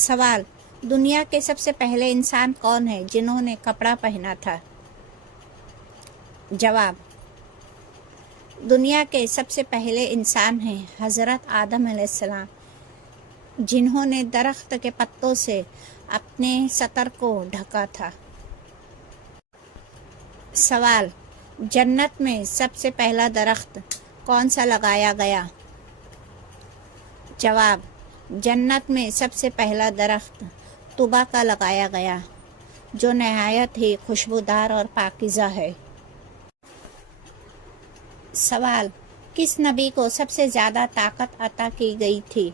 سوال: دنیا کے سب سے پہلے انسان کون ہے جنہوں نے کپڑا پہنا تھا؟ جواب: دنیا کے سب سے پہلے انسان ہیں حضرت آدم علیہ السلام، جنہوں نے درخت کے پتوں سے اپنے سطر کو ڈھکا تھا۔ سوال: جنت میں سب سے پہلا درخت کون سا لگایا گیا؟ جواب: جنت میں سب سے پہلا درخت طوبا کا لگایا گیا، جو نہایت ہی خوشبودار اور پاکیزہ ہے۔ سوال: کس نبی کو سب سے زیادہ طاقت عطا کی گئی تھی؟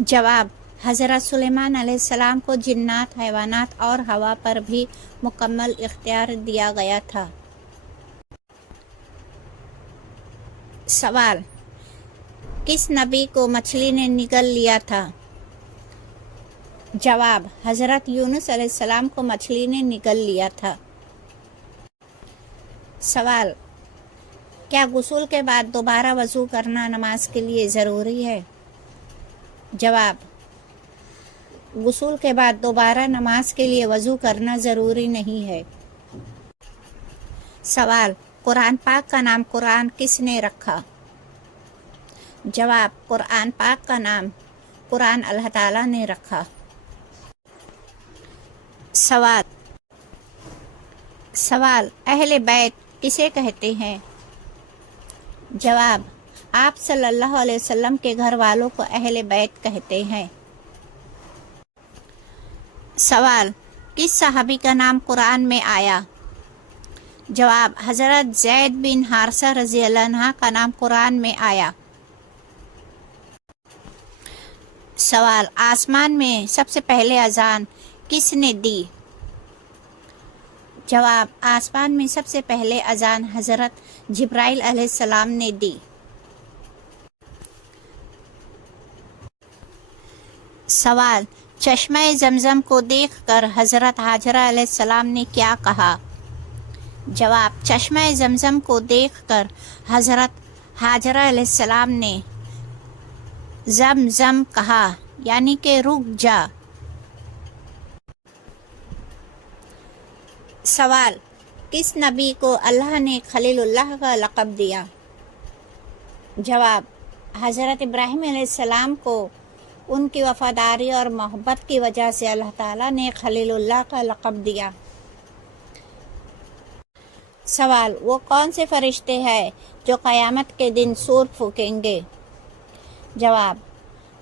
جواب: حضرت سلیمان علیہ السلام کو جنات، حیوانات اور ہوا پر بھی مکمل اختیار دیا گیا تھا۔ سوال: کس نبی کو مچھلی نے نگل لیا تھا؟ جواب: حضرت یونس علیہ السلام کو مچھلی نے نگل لیا تھا۔ سوال: کیا غسل کے بعد دوبارہ وضو کرنا نماز کے لیے ضروری ہے؟ جواب: غسل کے بعد دوبارہ نماز کے لیے وضو کرنا ضروری نہیں ہے۔ سوال: قرآن پاک کا نام قرآن کس نے رکھا؟ جواب: قرآن پاک کا نام قرآن اللہ تعالیٰ نے رکھا۔ سوال: اہل بیت کسے کہتے ہیں؟ جواب: آپ صلی اللہ علیہ وسلم کے گھر والوں کو اہل بیت کہتے ہیں۔ سوال: کس صحابی کا نام قرآن میں آیا؟ جواب: حضرت زید بن حارثہ رضی اللہ عنہ کا نام قرآن میں آیا۔ سوال: آسمان میں سب سے پہلے اذان کس نے دی؟ جواب: آسمان میں سب سے پہلے اذان حضرت جبرائیل علیہ السلام نے دی۔ سوال: چشمہ زمزم کو دیکھ کر حضرت حاجرہ علیہ السلام نے کیا کہا؟ جواب: چشمہ زمزم کو دیکھ کر حضرت حاجرہ علیہ السلام نے زم زم کہا، یعنی کہ رک جا۔ سوال: کس نبی کو اللہ نے خلیل اللہ کا لقب دیا؟ جواب: حضرت ابراہیم علیہ السلام کو ان کی وفاداری اور محبت کی وجہ سے اللہ تعالیٰ نے خلیل اللہ کا لقب دیا۔ سوال: وہ کون سے فرشتے ہیں جو قیامت کے دن سور پھونکیں گے؟ جواب: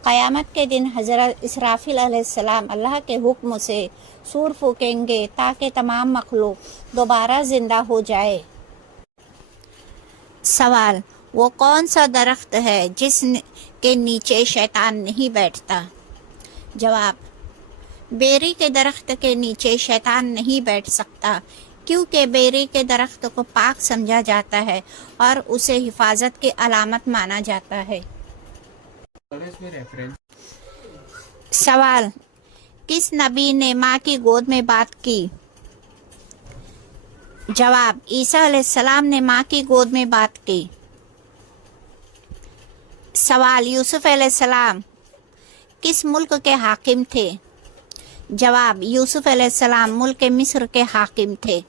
قیامت کے دن حضرت اسرافیل علیہ السلام اللہ کے حکم سے سور پھونکیں گے تاکہ تمام مخلوق دوبارہ زندہ ہو جائے۔ سوال: وہ کون سا درخت ہے جس کے نیچے شیطان نہیں بیٹھتا؟ جواب: بیری کے درخت کے نیچے شیطان نہیں بیٹھ سکتا، کیونکہ بیری کے درخت کو پاک سمجھا جاتا ہے اور اسے حفاظت کی علامت مانا جاتا ہے۔ سوال: کس نبی نے ماں کی گود میں بات کی؟ جواب: عیسیٰ علیہ السلام نے ماں کی گود میں بات کی۔ سوال: یوسف علیہ السلام کس ملک کے حاکم تھے؟ جواب: یوسف علیہ السلام ملک مصر کے حاکم تھے۔